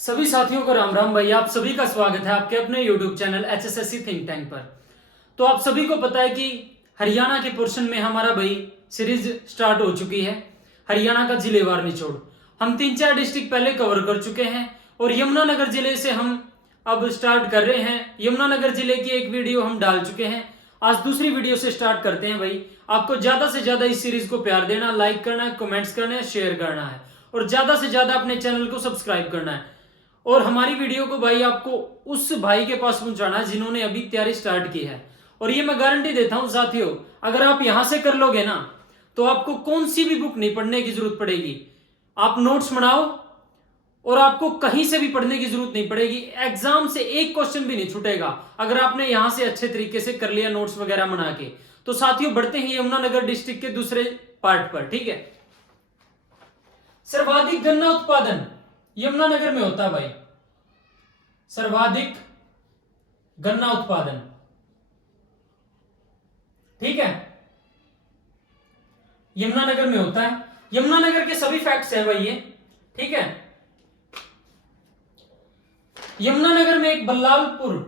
सभी साथियों को राम राम भाई। आप सभी का स्वागत है आपके अपने YouTube channel HSSC think tank पर। तो आप सभी को पता है कि हरियाणा के पोर्शन में हमारा भाई सीरीज स्टार्ट हो चुकी है, हरियाणा का जिलेवार निचोड़। हम 3-4 डिस्ट्रिक्ट पहले कवर कर चुके हैं और यमुनानगर जिले से हम अब स्टार्ट कर रहे हैं। यमुनानगर जिले की एक वीडियो हम डाल चुके हैं, आज दूसरी वीडियो से स्टार्ट करते हैं भाई। आपको ज्यादा से ज्यादा इस सीरीज को प्यार देना, लाइक करना है, कमेंट्स करना है, शेयर करना है और ज्यादा से ज्यादा अपने चैनल को सब्सक्राइब करना है और हमारी वीडियो को भाई आपको उस भाई के पास पहुंचाना है जिन्होंने अभी तैयारी स्टार्ट की है। और ये मैं गारंटी देता हूं साथियों, अगर आप यहां से कर लोगे ना तो आपको कौन सी भी बुक नहीं पढ़ने की जरूरत पड़ेगी। आप नोट्स बनाओ और आपको कहीं से भी पढ़ने की जरूरत नहीं पड़ेगी। एग्जाम से एक क्वेश्चन भी नहीं छूटेगा अगर आपने यहां से अच्छे तरीके से कर लिया नोट्स वगैरह बना के। तो साथियों बढ़ते हैं यमुनानगर डिस्ट्रिक्ट के दूसरे पार्ट पर। ठीक है, सर्वाधिक गन्ना उत्पादन यमुनानगर में होता है भाई। सर्वाधिक गन्ना उत्पादन, ठीक है, यमुनानगर में होता है। यमुनानगर के सभी फैक्ट्स हैं भाई ये, ठीक है। यमुनानगर में एक बल्लालपुर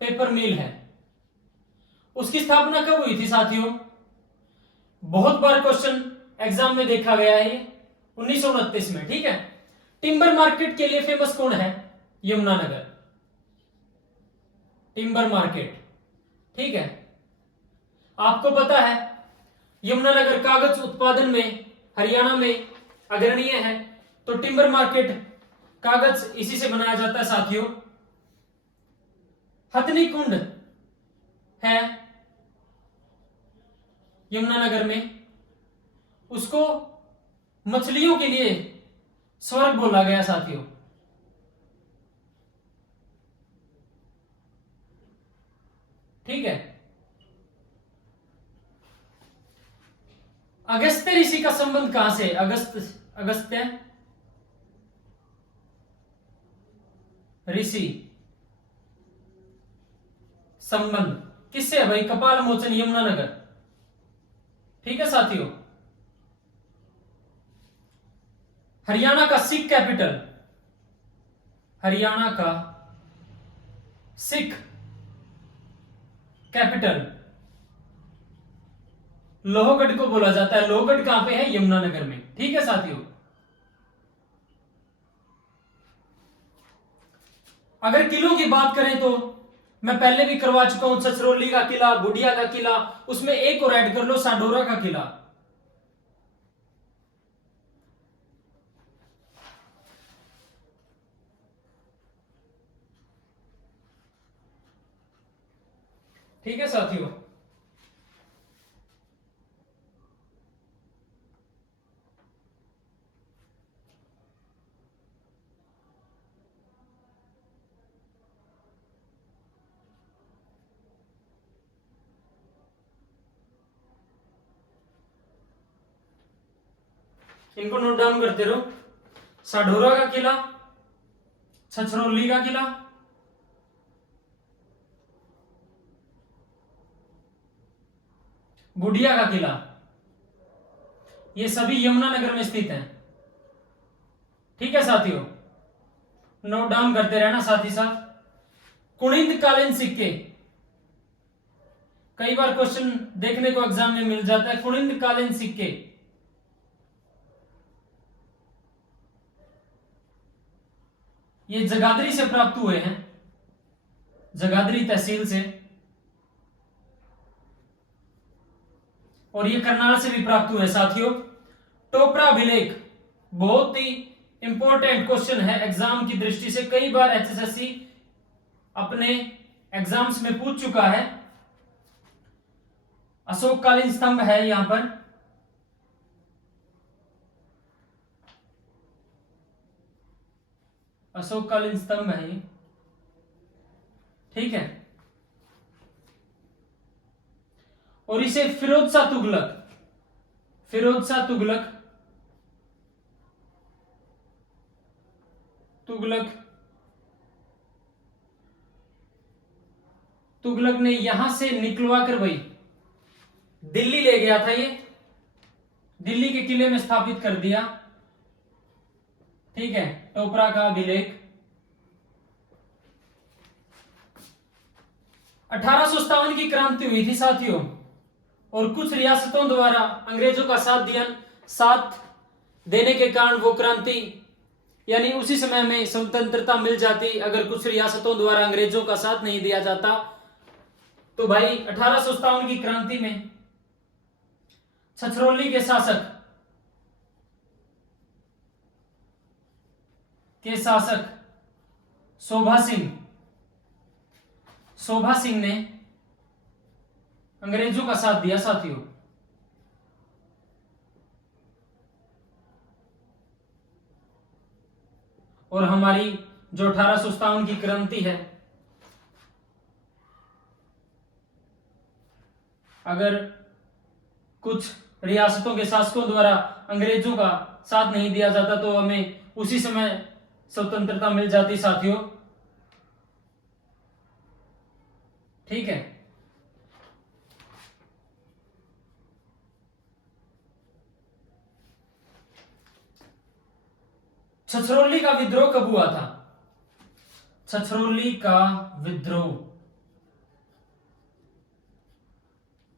पेपर मिल है। उसकी स्थापना कब हुई थी साथियों? बहुत बार क्वेश्चन एग्जाम में देखा गया है, 1929 में, ठीक है। टिम्बर मार्केट के लिए फेमस कौन है? यमुनानगर, टिम्बर मार्केट, ठीक है। आपको पता है यमुनानगर कागज उत्पादन में हरियाणा में अग्रणीय है, तो टिम्बर मार्केट कागज इसी से बनाया जाता है साथियों। हथनी कुंड है यमुनानगर में, उसको मछलियों के लिए स्वर्ग बोला गया साथियों, ठीक है। अगस्त्य ऋषि का संबंध कहां से? अगस्त्य ऋषि संबंध किससे है भाई? कपाल मोचन यमुनानगर, ठीक है साथियों। हरियाणा का सिख कैपिटल, हरियाणा का सिख कैपिटल लोहगढ़ को बोला जाता है। लोहगढ़ कहां पे है? यमुनानगर में, ठीक है साथियों। अगर किलों की बात करें तो मैं पहले भी करवा चुका हूं, छछरौली का किला, बुढ़िया का किला, उसमें एक और ऐड कर लो, साडोरा का किला। ठीक है साथियों। इनको नोट डाउन करते रहो। साडोरा का किला, छछरौली का किला, बुढ़िया का किला, ये सभी यमुनानगर में स्थित हैं, ठीक है साथियों। नोट डाउन करते रहना साथ ही साथ। कुणिद कालीन सिक्के, कई बार क्वेश्चन देखने को एग्जाम में मिल जाता है। कुणिद कालीन सिक्के ये जगाधरी से प्राप्त हुए हैं, जगाधरी तहसील से, और ये करनाल से भी प्राप्त हुए साथियों। टोपरा अभिलेख बहुत ही इंपॉर्टेंट क्वेश्चन है एग्जाम की दृष्टि से, कई बार एचएसएससी अपने एग्जाम्स में पूछ चुका है। अशोककालीन स्तंभ है यहां पर, अशोककालीन स्तंभ है ये, ठीक है। और इसे फिरोज शाह तुगलक, फिरोज शाह तुगलक तुगलक ने यहां से निकलवा कर भाई दिल्ली ले गया था ये, दिल्ली के किले में स्थापित कर दिया। ठीक है, टोपरा का अभिलेख। 1857 की क्रांति हुई थी साथियों, और कुछ रियासतों द्वारा अंग्रेजों का साथ देने के कारण वो क्रांति, यानी उसी समय में स्वतंत्रता मिल जाती। अगर कुछ रियासतों द्वारा अंग्रेजों का साथ नहीं दिया जाता तो भाई 1857 की क्रांति में छछरौली के शासक शोभा सिंह ने अंग्रेजों का साथ दिया साथियों। और हमारी जो 1857 की क्रांति है, अगर कुछ रियासतों के शासकों द्वारा अंग्रेजों का साथ नहीं दिया जाता तो हमें उसी समय स्वतंत्रता मिल जाती साथियों। ठीक है, छछरौली का विद्रोह कब हुआ था? छछरौली का विद्रोह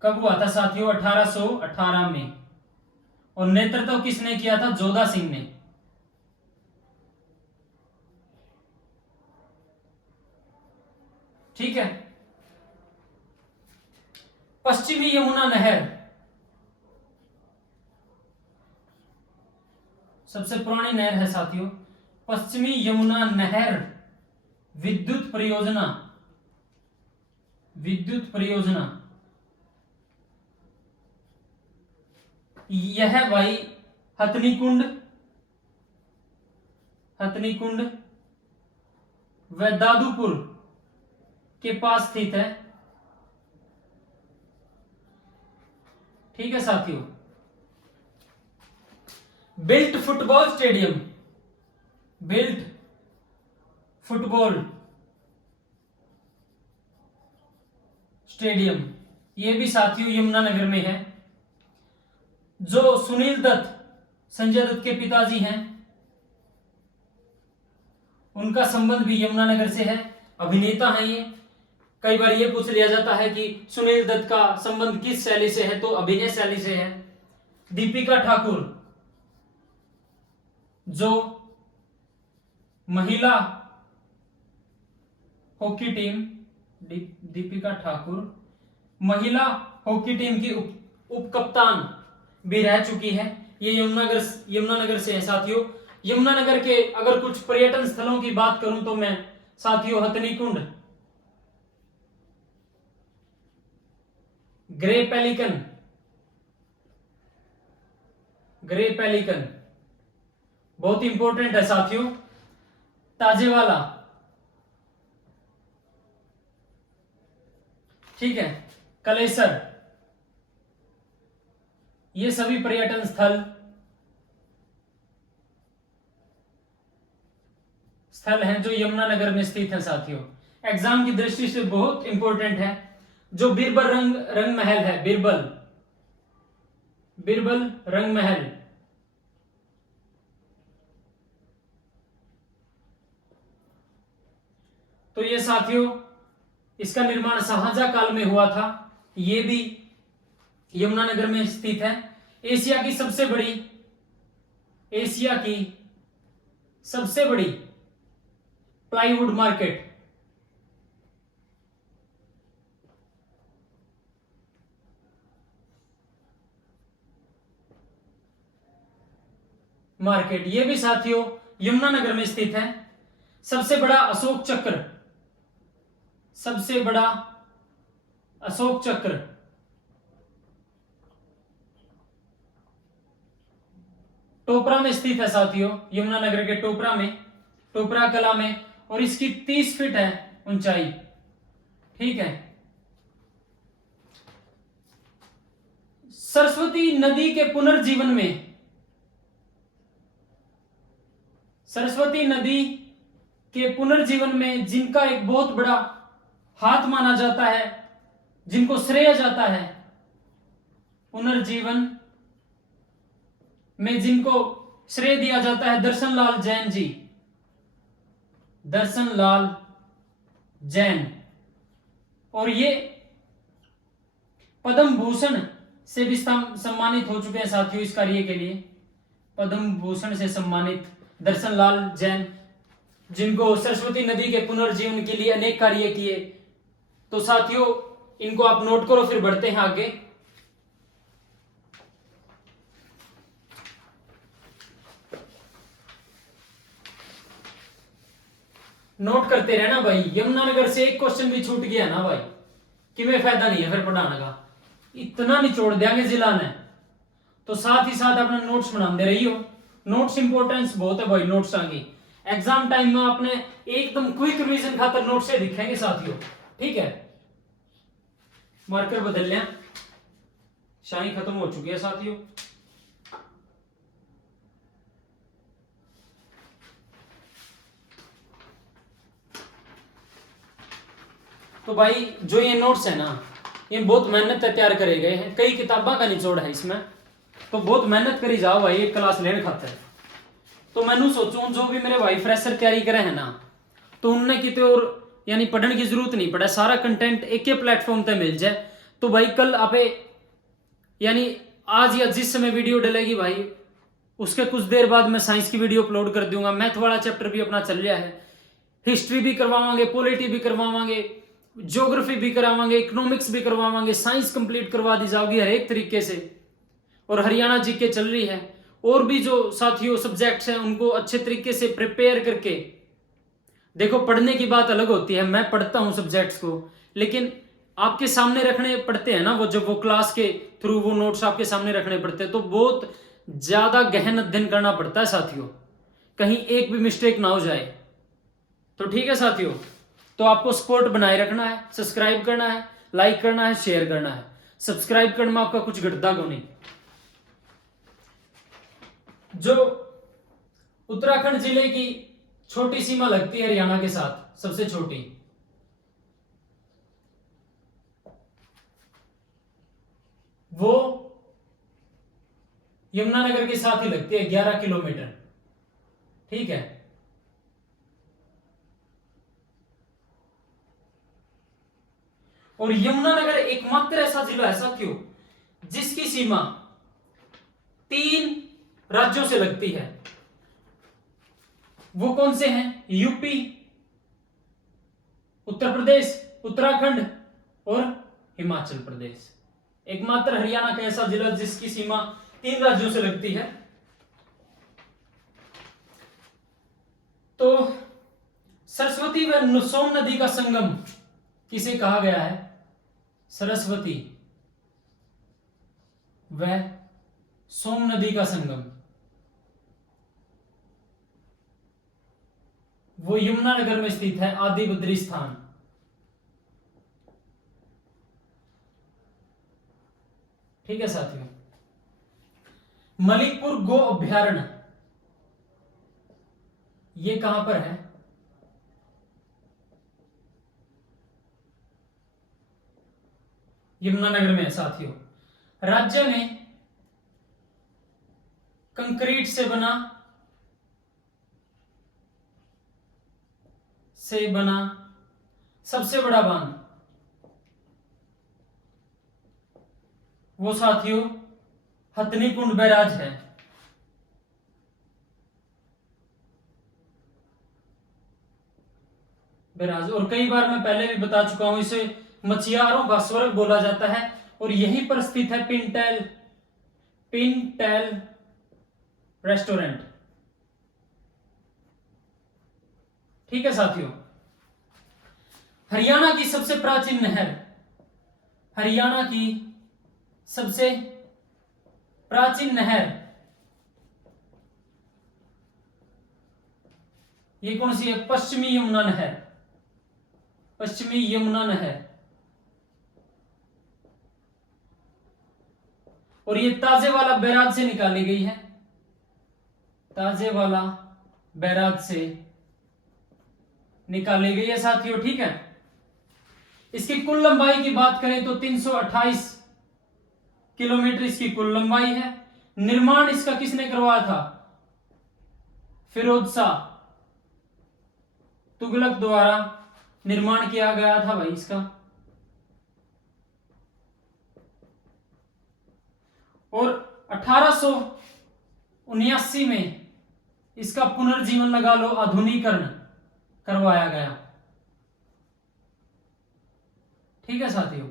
कब हुआ था साथियों? 1818 में। और नेतृत्व किसने किया था? जोधा सिंह ने। ठीक है, पश्चिमी यमुना नहर सबसे पुरानी नहर है साथियों। पश्चिमी यमुना नहर विद्युत परियोजना यह भाई हथनी कुंड व दादूपुर के पास स्थित है। ठीक है साथियों, बिल्ट फुटबॉल स्टेडियम ये भी साथियों यमुनानगर में है। जो सुनील दत्त, संजय दत्त के पिताजी हैं, उनका संबंध भी यमुनानगर से है। अभिनेता हैं ये। कई बार ये पूछ लिया जाता है कि सुनील दत्त का संबंध किस शैली से है, तो अभिनय शैली से है। दीपिका ठाकुर जो महिला हॉकी टीम, दीपिका ठाकुर महिला हॉकी टीम की उप कप्तान भी रह चुकी है। ये यमुनानगर से है साथियों। यमुनानगर के अगर कुछ पर्यटन स्थलों की बात करूं तो मैं साथियों हथनी कुंड, ग्रे पेलिकन बहुत इंपॉर्टेंट है साथियों। ताजेवाला, ठीक है, कलेसर, ये सभी पर्यटन स्थल हैं जो यमुनानगर में स्थित हैं साथियों। एग्जाम की दृष्टि से बहुत इंपॉर्टेंट है। जो बीरबल रंग महल है, बीरबल रंग महल, तो ये साथियों इसका निर्माण शाहजहां काल में हुआ था। ये भी यमुनानगर में स्थित है। एशिया की सबसे बड़ी प्लाईवुड मार्केट ये भी साथियों यमुनानगर में स्थित है। सबसे बड़ा अशोक चक्र टोपरा में स्थित है साथियों। यमुनानगर के टोपरा कला में, और इसकी 30 फीट है ऊंचाई। ठीक है, सरस्वती नदी के पुनर्जीवन में जिनका एक बहुत बड़ा हाथ माना जाता है, जिनको श्रेय जाता है पुनर्जीवन में जिनको श्रेय दिया जाता है दर्शन लाल जैन जी, दर्शन लाल जैन, और ये पद्म भूषण से भी सम्मानित हो चुके हैं साथियों इस कार्य के लिए। पद्म भूषण से सम्मानित दर्शन लाल जैन, जिनको सरस्वती नदी के पुनर्जीवन के लिए अनेक कार्य किए। तो साथियों इनको आप नोट करो, फिर बढ़ते हैं आगे। नोट करते रहना भाई, यमुनानगर से एक क्वेश्चन भी छूट गया ना भाई कि मैं फायदा नहीं है फिर पढ़ाने का, इतना निचोड़ देंगे जिला ने। तो साथ ही साथ अपना नोट्स बनाते रहियो, नोट्स इंपॉर्टेंस बहुत है भाई नोट्स आगे एग्जाम टाइम में अपने एकदम क्विक रिवीजन खातर नोट से दिखेंगे साथियों, ठीक है। मार्कर बदल लें, शाही खत्म हो चुकी है साथियों। तो भाई जो ये नोट्स है ना, ये बहुत मेहनत से तैयार करे गए हैं, कई किताबों का निचोड़ है इसमें, तो बहुत मेहनत करी जाओ भाई एक क्लास लेने खातर। तो मैंने सोचूं जो भी मेरे भाई फ्रेशर तैयारी करे हैं ना, तो उनने कितने और यानी पढ़ने की जरूरत नहीं पड़े, सारा कंटेंट एक ही प्लेटफॉर्म पे मिल जाए। तो भाई कल आप यानी आज या जिस समय वीडियो डलेगी भाई उसके कुछ देर बाद मैं साइंस की वीडियो अपलोड कर दूंगा। मैथ वाला चैप्टर भी अपना चल रहा है, हिस्ट्री भी करवावांगे, पॉलिटी भी करवावांगे, ज्योग्राफी भी करावांगे, इकोनॉमिक्स भी करवावांगे, साइंस कंप्लीट करवा दी जाओगी हर एक तरीके से। और हरियाणा जीके चल रही है, और भी जो साथियों सब्जेक्ट्स हैं उनको अच्छे तरीके से प्रिपेयर करके, देखो पढ़ने की बात अलग होती है, मैं पढ़ता हूं सब्जेक्ट्स को, लेकिन आपके सामने रखने पड़ते हैं ना, वो जब वो क्लास के थ्रू वो नोट्स आपके सामने रखने पड़ते हैं, तो बहुत ज्यादा गहन अध्ययन करना पड़ता है साथियों, कहीं एक भी मिस्टेक ना हो जाए। तो ठीक है साथियों, तो आपको सपोर्ट बनाए रखना है, सब्सक्राइब करना है, लाइक करना है, शेयर करना है। सब्सक्राइब करने में आपका कुछ घटता क्यों नहीं। जो उत्तराखंड जिले की छोटी सीमा लगती है हरियाणा के साथ, सबसे छोटी, वो यमुनानगर के साथ ही लगती है 11 किलोमीटर, ठीक है। और यमुनानगर एकमात्र ऐसा जिला है साथियों जिसकी सीमा 3 राज्यों से लगती है। वो कौन से हैं? यूपी, उत्तर प्रदेश, उत्तराखंड और हिमाचल प्रदेश। एकमात्र हरियाणा का ऐसा जिला जिसकी सीमा 3 राज्यों से लगती है। तो सरस्वती व सोम नदी का संगम किसे कहा गया है? सरस्वती व सोम नदी का संगम, वो यमुनानगर में स्थित है, आदि बद्री स्थान। ठीक है साथियों। मलिकपुर गो अभ्यारण्य ये कहां पर है? यमुनानगर में है साथियों। राज्य में कंक्रीट से बना सबसे बड़ा बांध वो साथियों हथनी कुंड बैराज है। बैराज, और कई बार मैं पहले भी बता चुका हूं, इसे मछियारों का स्वर्ग बोला जाता है, और यहीं पर स्थित है पिनटेल रेस्टोरेंट। ठीक है साथियों। हरियाणा की सबसे प्राचीन नहर, हरियाणा की सबसे प्राचीन नहर ये कौन सी है? पश्चिमी यमुना नहर, पश्चिमी यमुना नहर। और ये ताजेवाला बैराज से निकाली गई है, ताजेवाला बैराज से निकाली गई है साथियों। ठीक है। इसकी कुल लंबाई की बात करें तो 328 किलोमीटर इसकी कुल लंबाई है, निर्माण इसका किसने करवाया था? फिरोज शाह तुगलक द्वारा निर्माण किया गया था भाई इसका। और 1879 में इसका पुनर्जीवन लगा लो, आधुनिकीकरण करवाया गया। ठीक है साथियों,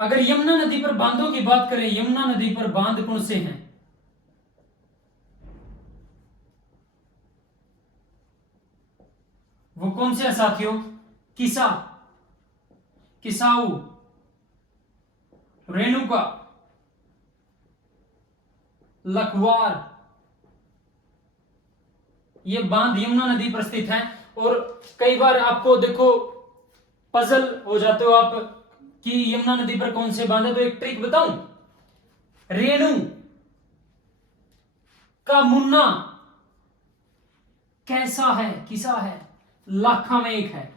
अगर यमुना नदी पर बांधों की बात करें, यमुना नदी पर बांध कौन से हैं? वो कौन से हैं साथियों? किसा, किसाऊ, रेणुका, लखवार, ये बांध यमुना नदी पर स्थित हैं। और कई बार आपको देखो पजल हो जाते हो आप कि यमुना नदी पर कौन से बांध है, तो एक ट्रिक बताऊं, रेणु का मुन्ना कैसा है, किसा है, लाखा में एक है।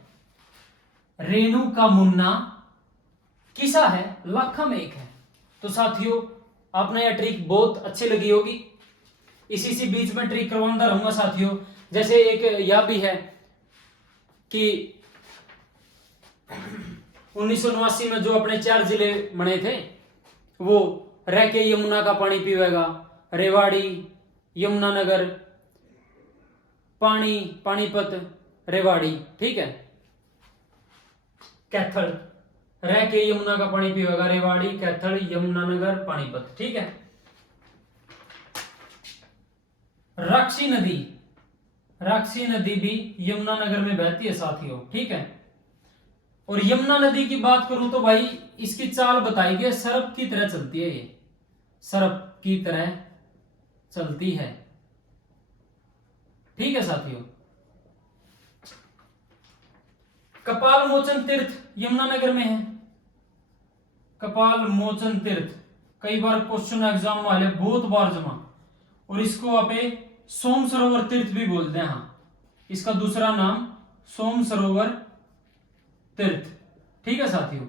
रेणु का मुन्ना किसा है, लाखा में एक है। तो साथियों आपने यह ट्रिक बहुत अच्छी लगी होगी। इसी बीच में ट्रिक करवाता रहूंगा साथियों। जैसे एक यह भी है कि 1989 में जो अपने 4 जिले बने थे, वो रह के यमुना का पानी पीवेगा, रेवाड़ी, यमुनानगर, पानीपत, रेवाड़ी, ठीक है, कैथल, रह के यमुना का पानी पीवेगा, रेवाड़ी, कैथल, यमुनानगर, पानीपत, ठीक है। राक्षी नदी भी यमुनानगर में बहती है साथियों, ठीक है। और यमुना नदी की बात करूं तो भाई इसकी चाल बताई गई, सर्प की तरह चलती है, ये सर्प की तरह चलती है, ठीक है साथियों। कपाल मोचन तीर्थ यमुनानगर में है। कपाल मोचन तीर्थ कई बार क्वेश्चन एग्जाम वाले बहुत बार जमा, और इसको आप सोम सरोवर तीर्थ भी बोलते हैं। हाँ, इसका दूसरा नाम सोम सरोवर तीर्थ, ठीक है साथियों।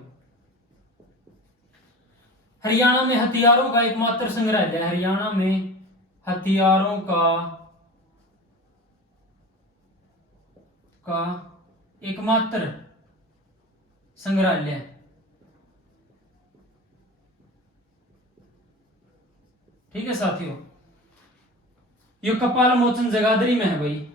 हरियाणा में हथियारों का एकमात्र संग्रहालय, हरियाणा में हथियारों का एकमात्र संग्रहालय, ठीक है साथियों। ये कपाल मोचन जगाधरी में है भाई।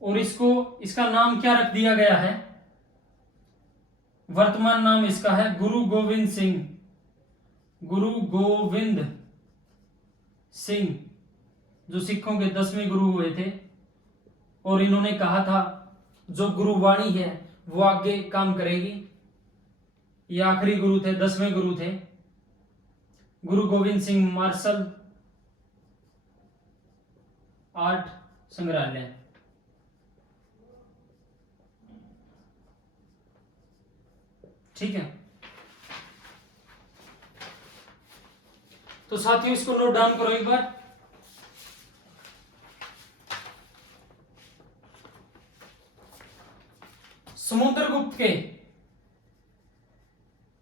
और इसका नाम क्या रख दिया गया है? वर्तमान नाम इसका है गुरु गोविंद सिंह, जो सिखों के 10वें गुरु हुए थे। और इन्होंने कहा था जो गुरुवाणी है वो आगे काम करेगी। ये आखिरी गुरु थे, 10वें गुरु थे गुरु गोविंद सिंह। मार्शल आर्ट संग्रहालय, ठीक है। तो साथियों इसको नोट डाउन करो एक बार।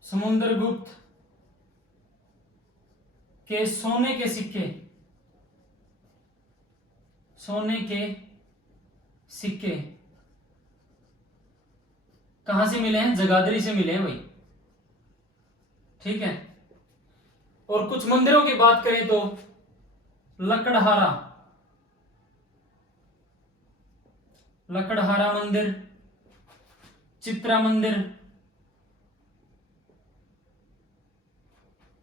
समुद्रगुप्त के सोने के सिक्के कहां से मिले हैं? जगाधरी से मिले हैं भाई, ठीक है। और कुछ मंदिरों की बात करें तो लकड़हारा मंदिर, चित्रा मंदिर,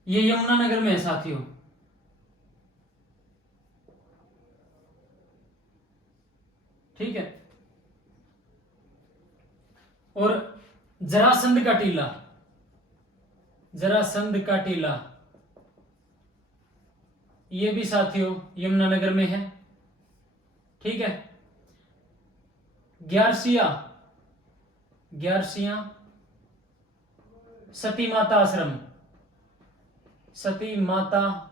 ये यमुनानगर में है साथियों, ठीक है। और जरासंध का टीला, ये भी साथियों यमुनानगर में है, ठीक है। ग्यारसिया सती माता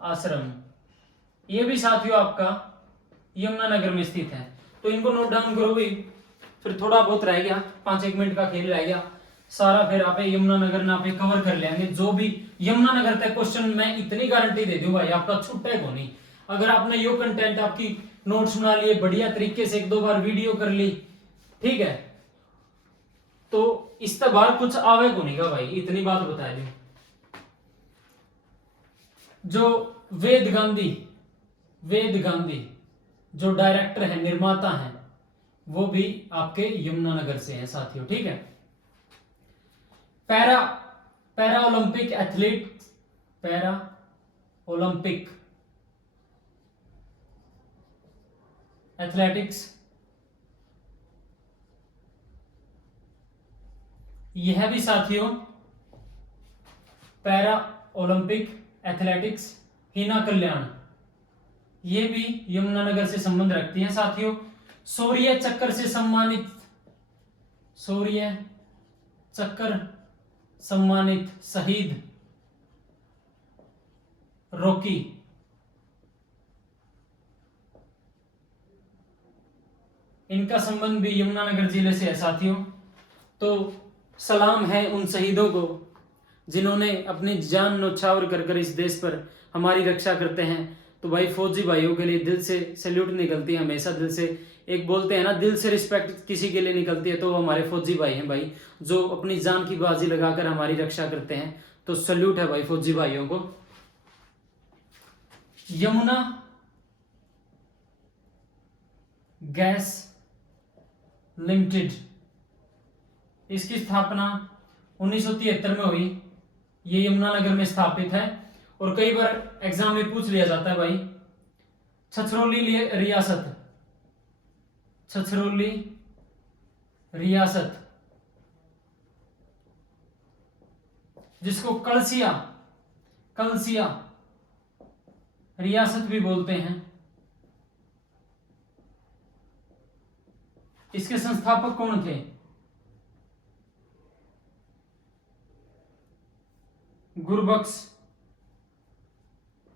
आश्रम, ये भी साथियों आपका यमुनानगर में स्थित है। तो इनको नोट डाउन करो भी। फिर थोड़ा बहुत रह गया, 5-1 मिनट का खेल रह गया, सारा फिर आप यमुनानगर ना पे कवर कर लेंगे। जो भी यमुनानगर तक क्वेश्चन, मैं इतनी गारंटी दे दूं भाई आपका छूटे को नहीं। अगर आपने यो कंटेंट आपकी नोट्स बना लिए बढ़िया तरीके से, 1-2 बार वीडियो कर ली, ठीक है, तो इस बार कुछ आवे को नहीं का भाई, इतनी बात बता दी। जो वेद गांधी जो डायरेक्टर है, निर्माता है, वो भी आपके यमुनानगर से हैं साथियों, ठीक है। Para Olympic athlete, para Olympic athletics, यह भी साथियों पैरा ओलंपिक एथलेटिक्स हिना कल्याण, ये भी यमुनानगर से संबंध रखती हैं साथियों। शौर्य चक्र से सम्मानित, शौर्य चक्र सम्मानित शहीद रॉकी, इनका संबंध भी यमुनानगर जिले से है साथियों। तो सलाम है उन शहीदों को जिन्होंने अपनी जान न्यौछावर कर इस देश पर हमारी रक्षा करते हैं। तो भाई फौजी भाइयों के लिए दिल से सैल्यूट निकलती है हमेशा, दिल से। एक बोलते हैं ना, दिल से रिस्पेक्ट किसी के लिए निकलती है तो वो हमारे फौजी भाई हैं भाई, जो अपनी जान की बाजी लगाकर हमारी रक्षा करते हैं। तो सैल्यूट है भाई फौजी भाइयों को। यमुना गैस लिमिटेड, इसकी स्थापना 1973 में हुई। ये यमुनानगर में स्थापित है और कई बार एग्जाम में पूछ लिया जाता है भाई। छछरौली रियासत, छछरौली रियासत, जिसको कलसिया रियासत भी बोलते हैं, इसके संस्थापक कौन थे?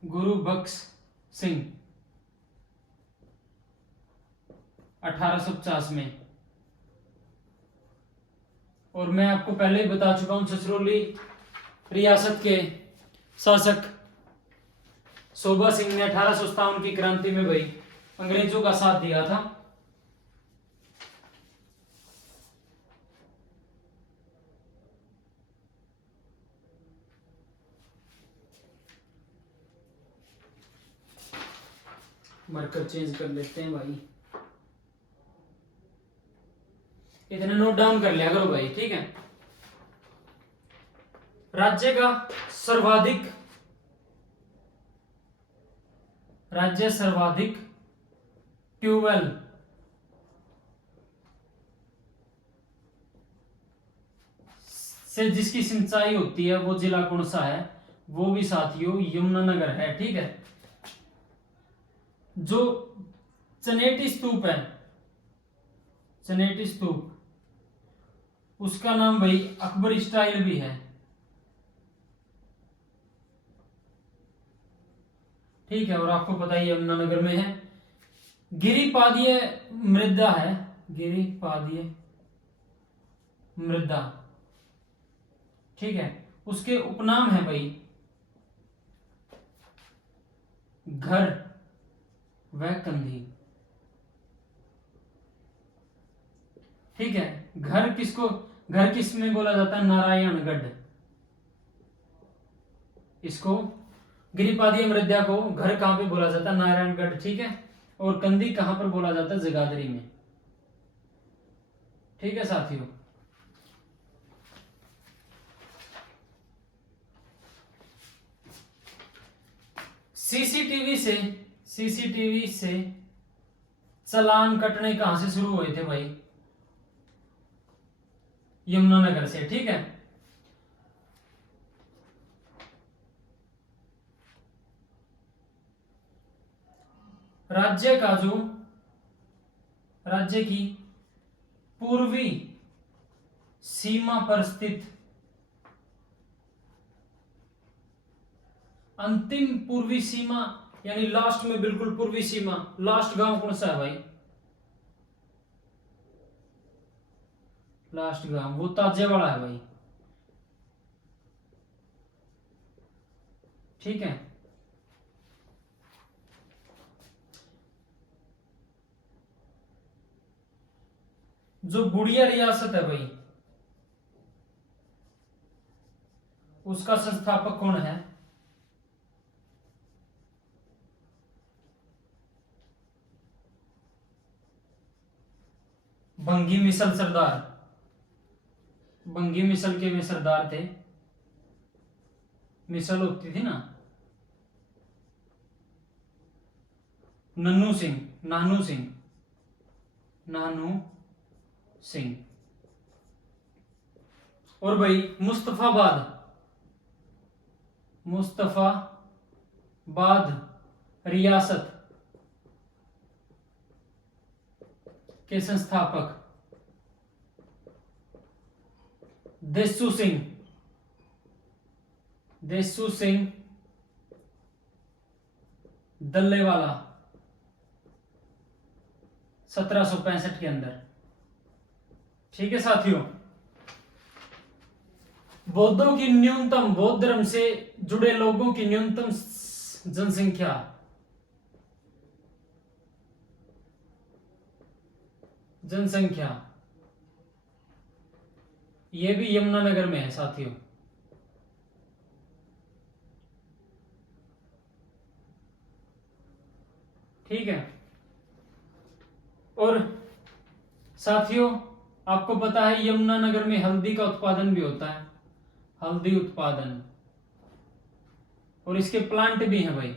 गुरुबख्श सिंह, 1850 में। और मैं आपको पहले ही बता चुका हूं, छछरौली रियासत के शासक शोभा सिंह ने 1857 की क्रांति में भाई अंग्रेजों का साथ दिया था। मार्कर चेंज कर लेते हैं भाई, इतने नोट डाउन कर लिया करो भाई, ठीक है। राज्य सर्वाधिक ट्यूबवेल से जिसकी सिंचाई होती है वो जिला कौन सा है? वो भी साथियों यमुनानगर है, ठीक है। जो चनेटी स्तूप है, चनेटी स्तूप, उसका नाम भाई अकबर स्टाइल भी है, ठीक है। और आपको पता ही यमुनानगर में है। गिरिपादीय मृदा है, गिरिपादीय मृदा, ठीक है। उसके उपनाम है भाई घर व कंधी, ठीक है। घर किस में बोला जाता है? नारायणगढ़। इसको गिरिपादीय मृदा को घर कहां पे बोला जाता है? नारायणगढ़, ठीक है। और कंधी कहां पर बोला जाता है? जगाधरी में, ठीक है साथियों। सीसीटीवी से चालान कटने कहां से शुरू हुए थे भाई? यमुनानगर से, ठीक है। राज्य की पूर्वी सीमा पर स्थित अंतिम पूर्वी सीमा, यानी लास्ट में बिल्कुल पूर्वी सीमा, लास्ट गांव कौन सा है भाई? लास्ट गांव वो ताजे वाला है भाई, ठीक है। जो बुढ़िया रियासत है भाई, उसका संस्थापक कौन है? भंगी मिसल सरदार, भंगी मिसल के वे सरदार थे। मिसल होती थी ना, नन्नू सिंह, नानू सिंह, नानू सिंह। और भाई मुस्तफाबाद, मुस्तफाबाद रियासत के संस्थापक देसू सिंह, देसू सिंह दल्लेवाला 1765 के अंदर, ठीक है साथियों। बौद्धों की न्यूनतम, बौद्ध धर्म से जुड़े लोगों की न्यूनतम जनसंख्या ये भी यमुनानगर में है साथियों, ठीक है। और साथियों आपको पता है यमुनानगर में हल्दी का उत्पादन भी होता है, हल्दी उत्पादन, और इसके प्लांट भी हैं भाई।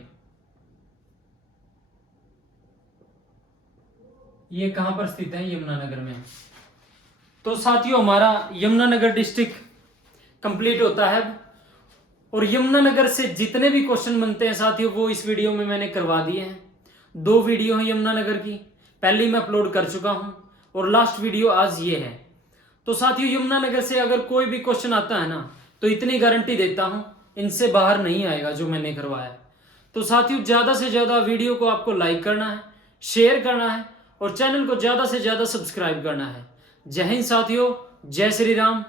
ये कहां पर स्थित है? यमुनानगर में। तो साथियों हमारा यमुनानगर डिस्ट्रिक्ट कंप्लीट होता है, और यमुनानगर से जितने भी क्वेश्चन बनते हैं साथियों वो इस वीडियो में मैंने करवा दिए हैं। 2 वीडियो है यमुनानगर की, पहली मैं अपलोड कर चुका हूं और लास्ट वीडियो आज ये है। तो साथियों यमुनानगर से अगर कोई भी क्वेश्चन आता है ना, तो इतनी गारंटी देता हूं इनसे बाहर नहीं आएगा जो मैंने करवाया। तो साथियों ज्यादा से ज्यादा वीडियो को आपको लाइक करना है, शेयर करना है और चैनल को ज्यादा से ज्यादा सब्सक्राइब करना है। जय हिंद साथियों, जय श्री राम।